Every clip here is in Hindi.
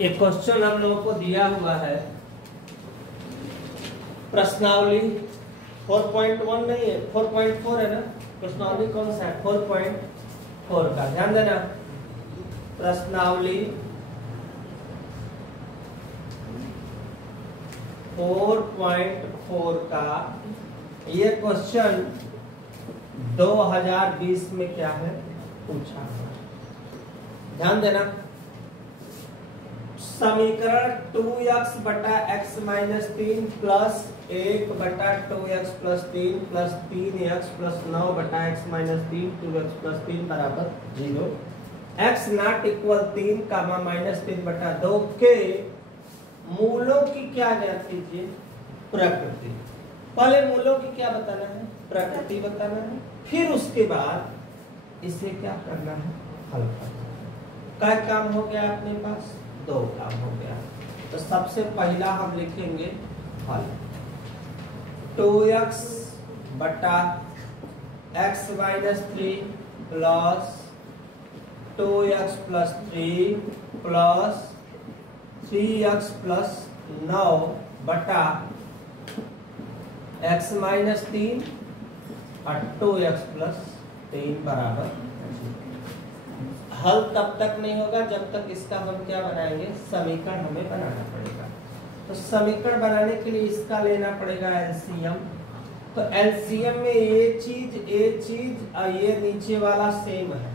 एक क्वेश्चन हम लोगों को दिया हुआ है, प्रश्नावली 4.1 नहीं है, 4.4 है ना। प्रश्नावली कौन सा है? 4.4 का ध्यान देना। प्रश्नावली 4.4 का ये क्वेश्चन 2020 में क्या है पूछा। ध्यान देना। समीकरण 2x बटा x माइनस 3 प्लस 1 बटा 2x plus 3 plus 3x plus 9 बटा x माइनस 3 2x प्लस 3 बराबर 0। x not equal 3 comma minus 3 बटा 2 के मूलों की क्या ज्ञात कीजिए? प्रकृति। पहले मूलों की क्या बताना है? प्रकृति बताना है। फिर उसके बाद इसे क्या करना है? हल करना है। क्या काम हो गया अपने पास? 2 काम हो गया। तो सबसे पहला हम लिखेंगे हल। 2x बटा x minus 3 plus 2x plus 3 plus 3x plus 9 बटा x माइनस 3 और 2x प्लस 3 बराबर। हल तब तक नहीं होगा जब तक इसका हम क्या बनाएंगे? समीकरण हमें बनाना पड़ेगा। तो समीकरण बनाने के लिए इसका लेना पड़ेगा एलसीएम। तो एलसीएम में ये चीज और ये नीचे वाला सेम है।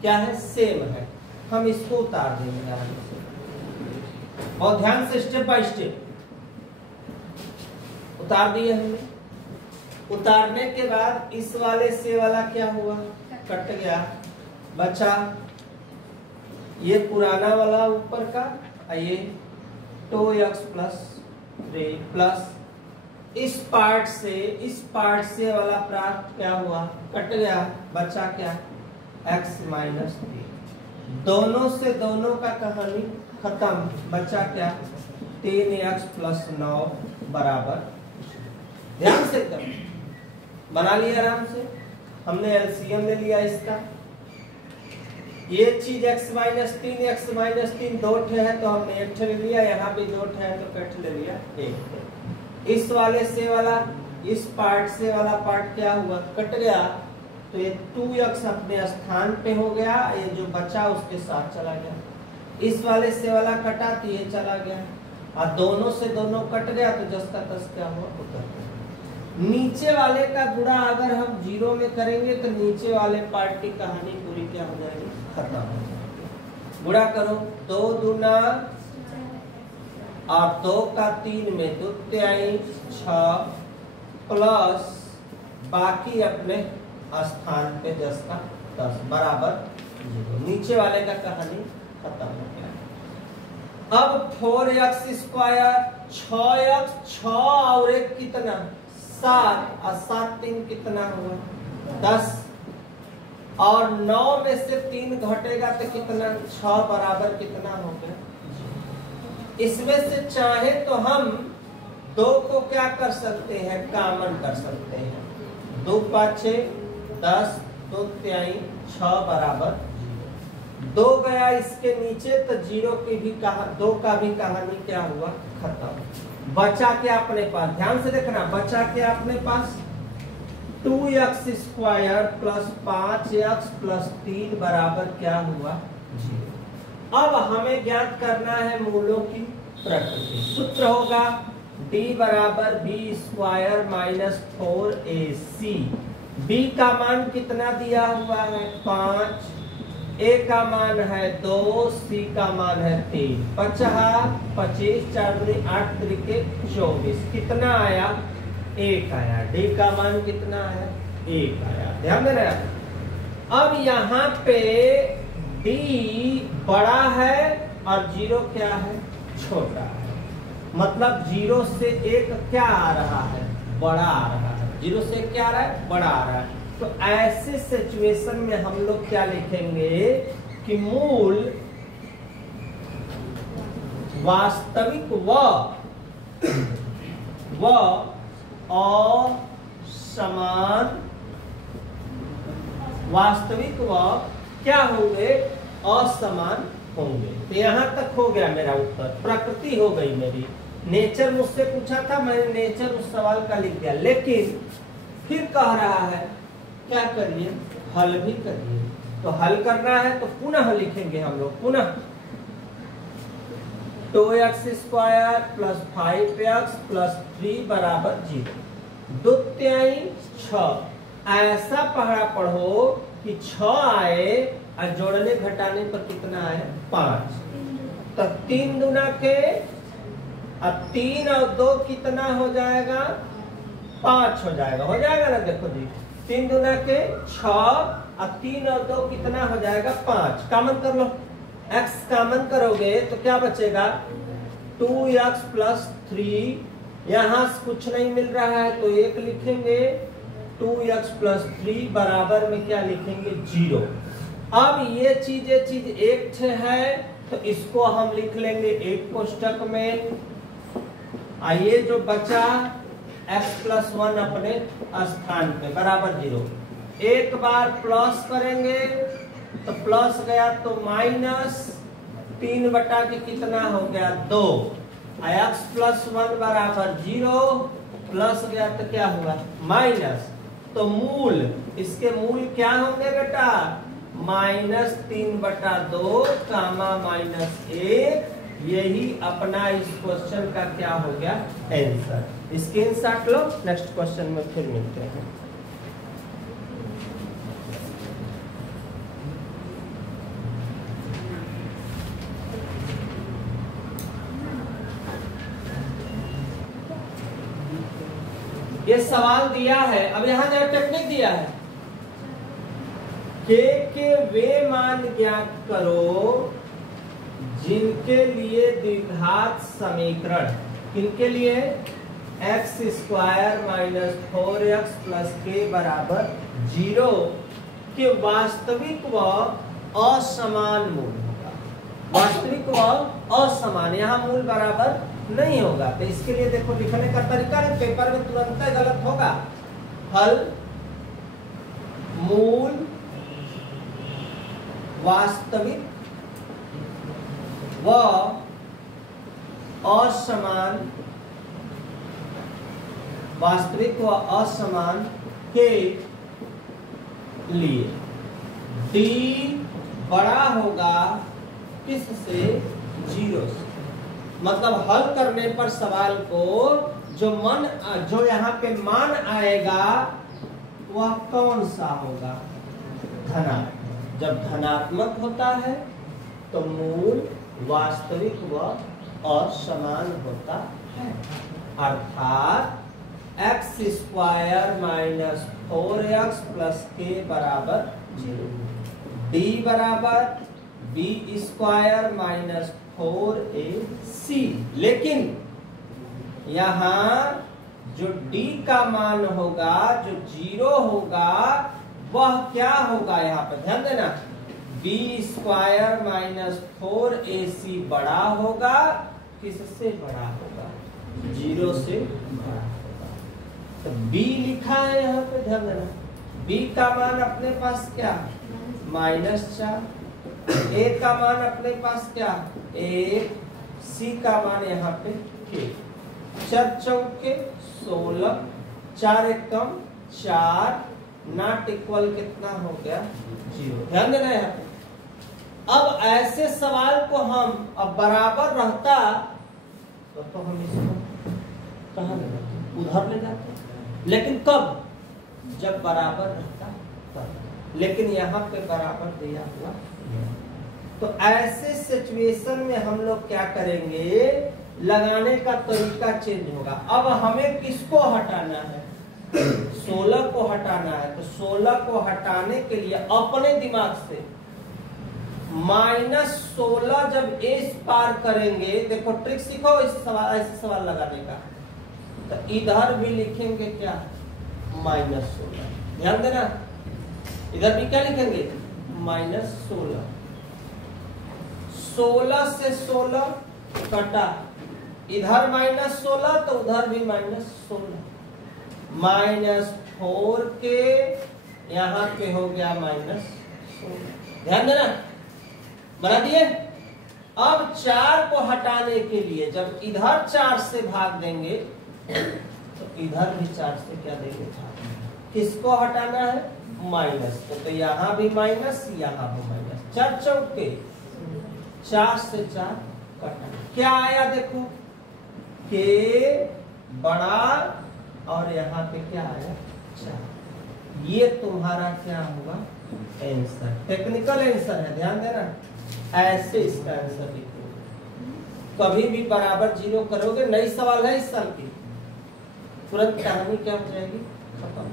क्या है? सेम है। हम इसको उतार देंगे आराम से और ध्यान से स्टेप बाय स्टेप उतार दिए हमने। उतारने के बाद इस वाले से वाला क्या हुआ? कट गया। बचा ये पुराना वाला ऊपर का, ये 2x प्लस 3 प्लस इस पार्ट से वाला प्राप्त क्या हुआ? कट गया। बचा क्या? x minus 3। दोनों से दोनों का कहानी खत्म। बचा क्या? 3x प्लस 9 बराबर। ध्यान से एकदम बना लिया आराम से। हमने एलसीएम ले लिया इसका। ये चीज x माइनस 3 दो ठे है तो हमने एक ठे ले लिया। यहाँ भी दो ठे है तो कट ले लिया एक ठे। इस वाले से वाला इस पार्ट से वाला पार्ट क्या हुआ? कट गया। तो ये 2x अपने स्थान पे हो गया। ये जो बचा उसके साथ चला गया। इस वाले से वाला कटा तो ये चला गया और दोनों से दोनों कट गया तो जस का तस क्या हुआ? उतर गया। नीचे वाले का गुणा अगर हम 0 में करेंगे तो नीचे वाले पार्ट की कहानी पूरी क्या हो जाएगी? खत्म हो जाएगी। गुणा करो 2 दूना और 2 का 3 में 2 तिहाई 6 प्लस बाकी अपने स्थान पे 10 का 10 बराबर 0। नीचे वाले का कहानी खत्म हो गया। अब 4x स्क्वायर 6x 6 और एक कितना? 7 और 7 3 कितना हुआ? 10 और 9 में से 3 घटेगा तो कितना? 6 बराबर कितना हो गया? इसमें से चाहे तो हम 2 को क्या कर सकते हैं? कॉमन कर सकते हैं। 2 5 10 2 तिहाई 6 बराबर 2 गया इसके नीचे तो 0 की भी कहा 2 का भी कहानी क्या हुआ? खत्म। बचा क्या अपने पास? ध्यान से देखना। बचा क्या अपने पास? 2x square plus 5x plus 3 बराबर क्या हुआ? 0। अब हमें ज्ञात करना है मूलों की प्रकृति। सूत्र होगा d बराबर b square minus 4ac। b का मान कितना दिया हुआ है? 5। a का मान है 2, c का मान है 3। 50 25 4 दूनी 8 तरीके 24 कितना आया? 1 आया। d का मान कितना है? 1 आया। ध्यान देना। अब यहाँ पे d बड़ा है और 0 क्या है? छोटा है। मतलब 0 से 1 क्या आ रहा है? बड़ा आ रहा है। 0 से 1 क्या आ रहा है? बड़ा आ रहा है। तो ऐसे सिचुएशन में हम लोग क्या लिखेंगे कि मूल वास्तविक व असमान वास्तविक व क्या होंगे? असमान होंगे। तो यहाँ तक हो गया मेरा उत्तर, प्रकृति हो गई मेरी। नेचर मुझसे पूछा था, मैंने नेचर उस सवाल का लिख दिया, लेकिन फिर कह रहा है क्या करिए, हल भी करिए। तो हल करना है तो पुनः लिखेंगे हम लोग, पुनः 2x² प्लस 5x प्लस 3 बराबर 0। द्वितीय 6, ऐसा पढ़ा पढ़ो कि 6 आए और जोड़ने घटाने पर कितना आए 5। तो 3 दूना के, अब 3 और 2 कितना हो जाएगा 5 हो जाएगा, हो जाएगा ना। देखो जी 3 दूना के 6 और 3 और 2 कितना हो जाएगा 5। कॉमन कर लो, x कॉमन करोगे तो क्या बचेगा 2x प्लस 3। यहाँ कुछ नहीं मिल रहा है तो 1 लिखेंगे, 2x प्लस 3 बराबर में क्या लिखेंगे 0। अब ये चीज एक है तो इसको हम लिख लेंगे एक कोष्टक में। आइए जो बचा x प्लस 1 अपने स्थान पे बराबर 0। एक बार प्लस करेंगे तो प्लस गया तो माइनस 3 बटा के कितना हो गया 2। x प्लस 1 बराबर 0, प्लस गया तो क्या हुआ माइनस। तो मूल, इसके मूल क्या होंगे बेटा -3 बटा 2 कामा -1। यही अपना इस क्वेश्चन का क्या हो गया आंसर। स्क्रीनशॉट लो, नेक्स्ट क्वेश्चन में फिर मिलते हैं। ये सवाल दिया है, अब यहां जो टेक्निक दिया है के वे मान ज्ञात करो जिनके लिए द्विघात समीकरण, किनके लिए x² minus 4x plus k बराबर 0 के वास्तविक व असमान मूल होगा। वास्तविक व असमान, यहाँ मूल बराबर नहीं होगा। तो इसके लिए देखो लिखने का तरीका है, पेपर में तुरंत गलत होगा। हल मूल वास्तविक व असमान, वास्तविक व असमान के लिए d बड़ा होगा किससे 0 से। मतलब हल करने पर सवाल को जो यहाँ पे मान आएगा वह कौन सा होगा धनात्मक। जब धनात्मक होता है तो मूल वास्तविक व असमान होता है, अर्थात x² minus 4x plus k बराबर 0, d बराबर b² माइनस 4ac। लेकिन यहाँ जो d का मान होगा, जो 0 होगा, वह क्या होगा, यहाँ पर ध्यान देना, b² माइनस 4ac बड़ा होगा, किससे बड़ा होगा 0 से बड़ा होगा। तो b लिखा है यहाँ पे, ध्यान देना, b का मान अपने पास क्या -4, a का मान अपने पास क्या 1, c का मान यहाँ पे k। 4 चौके 16, 4 एकम 4, नॉट इक्वल कितना हो गया 0। ध्यान देना यहाँ पे। अब ऐसे सवाल को हम अब बराबर रहता तो हम इसको कहाँ ले जाते, उधर ले जाते, लेकिन कब, जब बराबर रहता तब। लेकिन यहाँ पे बराबर दिया हुआ, तो ऐसे सिचुएशन में हम लोग क्या करेंगे, लगाने का तरीका चेंज होगा। अब हमें किसको हटाना है 16 को हटाना है। तो 16 को हटाने के लिए अपने दिमाग से -16 जब एस पार करेंगे, देखो ट्रिक सीखो इस सवाल, ऐसे सवाल लगाने का। तो इधर भी लिखेंगे क्या -16, ध्यान देना, इधर भी क्या लिखेंगे -16। 16 से 16 कटा, इधर -16 तो उधर भी -16, -4 के यहाँ पे हो गया -16। ध्यान देना, बना दिए। अब 4 को हटाने के लिए जब इधर 4 से भाग देंगे तो इधर भी 4 से क्या देंगे, किसको हटाना है, माइनस को। तो यहाँ भी माइनस, यहाँ भी माइनस, 4 चौके 4 से 4 कटा। क्या आया देखो, के बड़ा और यहाँ पे क्या आया 4। ये तुम्हारा क्या होगा आंसर, टेक्निकल आंसर है, ध्यान देना। ऐसे इसका आंसर लिखो, कभी भी बराबर 0 करोगे, नई सवाल है इस साल की, तुरंत कहानी क्या हो जाएगी, खत्म।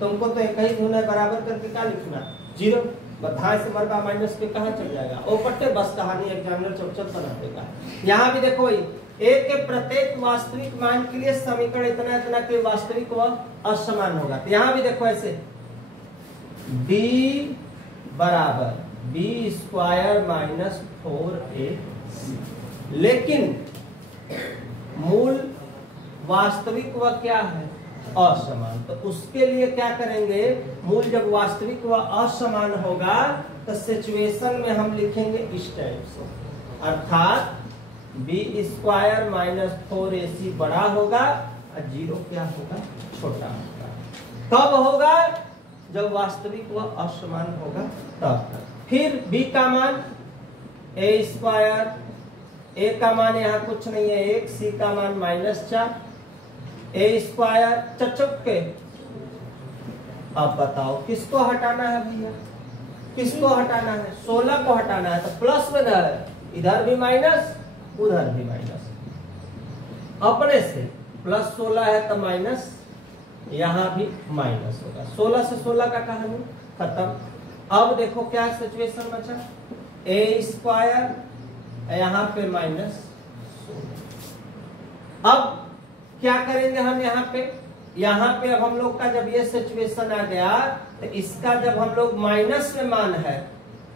तुमको तो एक ही धुना बराबर करके क्या लिखना, 0, बधाई से मरबा माइनस पे कहाँ चल जाएगा, ओ पट्टे बस कहानी एग्जामिनर चौचक बना देगा। यहाँ भी देखो एक के प्रत्येक वास्तविक मान के लिए समीकरण इतना इतना के वास्तविक व असमान होगा। तो यहाँ भी देखो ऐसे b बराबर b स्क्वायर माइनस 4ac, लेकिन मूल वास्तविक व क्या है, असमान। तो उसके लिए क्या करेंगे, मूल जब वास्तविक व असमान होगा तो सिचुएशन में हम लिखेंगे इस टाइप से, अर्थात b स्क्वायर माइनस 4ac बड़ा होगा और 0 क्या होगा, छोटा होगा। कब होगा, जब वास्तविक व असमान होगा तब। फिर b का मान a स्क्वायर, a का मान यहाँ कुछ नहीं है 1, c का मान -4, a स्क्वायर चचुक्के। अब बताओ किसको हटाना है भैया, किसको हटाना है, 16 को हटाना है। तो प्लस में है, इधर भी माइनस उधर भी माइनस, अपने से प्लस 16 है तो माइनस, यहाँ भी माइनस होगा। 16 से 16 का कहानी खत्म। अब देखो क्या सिचुएशन बचा, a स्क्वायर यहाँ पे माइनस। अब क्या करेंगे हम यहाँ पे अब हम लोग का जब ये सिचुएशन आ गया तो इसका जब हम लोग माइनस में मान है,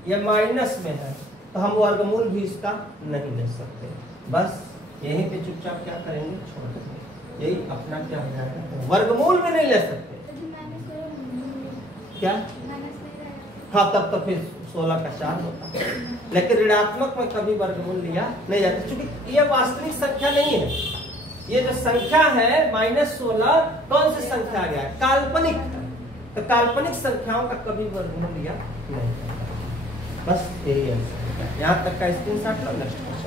ये माइनस में है, तो हम वर्गमूल भी इसका नहीं ले सकते। बस यहीं पे चुपचाप क्या करेंगे, छोड़ देंगे, यही अपना क्या हो जाएगा, वर्गमूल में नहीं ले सकते। क्या, हाँ तब तो फिर 16 का 4 होता, लेकिन ऋणात्मक में कभी वर्गमूल लिया नहीं जाता, क्योंकि ये वास्तविक संख्या नहीं है। ये जो संख्या है -16 कौन सी संख्या आ गया, काल्पनिक। तो काल्पनिक संख्याओं का कभी वर्गमूल लिया नहीं जाता। बस यही आंसर है। यहाँ तक का स्क्रीनशॉट लो।